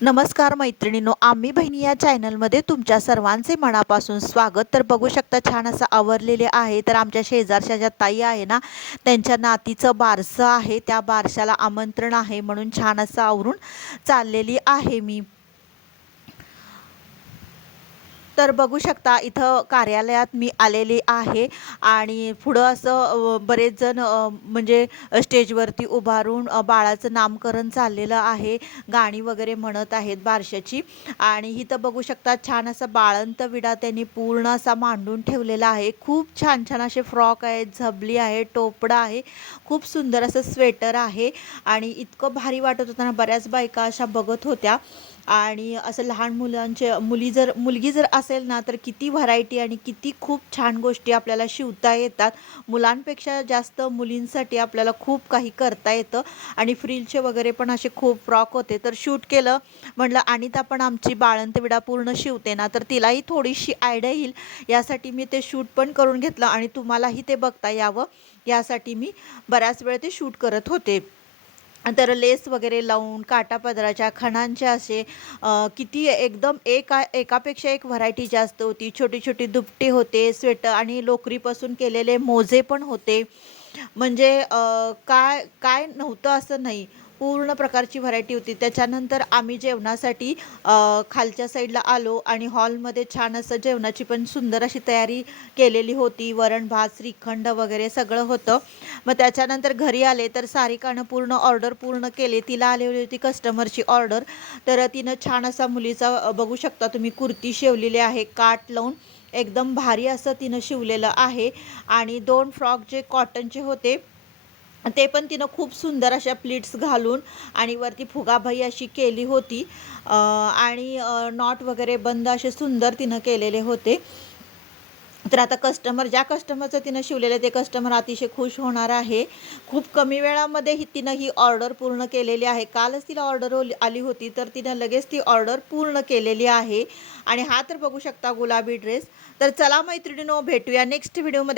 नमस्कार मैत्रिणींनो, आम्ही बहिणी या चॅनलमध्ये तुमच्या सर्वांचे मनापासून स्वागत. तर बघू शकता छान असं आवरलेले आहे. तर आमच्या शेजारच्या ज्या ताई आहे ना, त्यांच्या नातीचं बारसं आहे, त्या बारशाला आमंत्रण आहे म्हणून छान असं आवरून चाललेली आहे मी. तर बघू शकता इथं कार्यालयात मी आलेली आहे आणि पुढं असं बरेच जण म्हणजे स्टेजवरती उभारून बाळाचं नामकरण चाललेलं आहे. गाणी वगैरे म्हणत आहेत बारशाची. आणि इथं बघू शकता छान असा बाळंत विडा त्यांनी पूर्ण असा मांडून ठेवलेला आहे. खूप छान छान असे फ्रॉक आहेत, झबली आहे, टोपडा आहे, खूप सुंदर असं स्वेटर आहे. आणि इतकं भारी वाटत होतं ना, बऱ्याच बायका अशा बघत होत्या. आणि असं लहान मुलांचे मुलगी जर असेल ना, तर किती व्हरायटी आणि किती खूप छान गोष्टी आपल्याला शिवता येतात. मुलांपेक्षा जास्त मुलींसाठी आपल्याला खूप काही करता येतं. आणि फ्रिलचे वगैरे पण असे खूप फ्रॉक होते, तर शूट केलं. म्हटलं अनिता पण आमची बाळंतविडा पूर्ण शिवते ना, तर तिलाही थोडीशी आयडिया येईल यासाठी मी ते शूट पण करून घेतलं आणि तुम्हालाही ते बघता यावं यासाठी मी बऱ्याच वेळ ते शूट करत होते. तर लेस वगैरे लावून काठापदराच्या खणांचे असे किती एकदम एकापेक्षा एक व्हरायटी जास्त होती. छोटी छोटी दुपटे होते, स्वेटर आणि लोकरीपासून केलेले मोजे पण होते. म्हणजे काय काय नव्हतं असं नाही. पूर्ण प्रकारची व्हरायटी होती. त्याच्यानंतर आम्ही जेवणासाठी खालच्या साईडला आलो आणि हॉलमध्ये छान असं जेवणाची पण सुंदर अशी तयारी केलेली होती. वरण-भात, श्रीखंड वगैरे सगळं होतं. मग त्याच्यानंतर घरी आले तर सारिकानं पूर्ण ऑर्डर पूर्ण केली. तिला आलेली होती कस्टमरची ऑर्डर. तर तिनं छान असा मुलीचा बघू शकता तुम्ही कुर्ती शिवलेली आहे काठ लावून. एकदम भारी असं तिनं शिवलेलं आहे. आणि 2 फ्रॉक जे कॉटनचे होते ते पण तिनं खूप सुंदर अशा प्लीट्स घालून आणि वरती फुगाबाई अशी केली होती. आणि नॉट वगैरे बंद असे सुंदर तिनं केलेले होते. तर आता ज्या कस्टमरचं तिनं शिवलेलं ते कस्टमर अतिशय खुश होणार आहे. खूप कमी वेळामध्ये तिनं ही ऑर्डर पूर्ण केलेली आहे. कालच तिला ऑर्डर आली होती, तर तिनं लगेच ती ऑर्डर पूर्ण केलेली आहे. आणि हा तर बघू शकता गुलाबी ड्रेस. तर चला मैत्रिणींनो, भेटूया नेक्स्ट व्हिडिओमध्ये.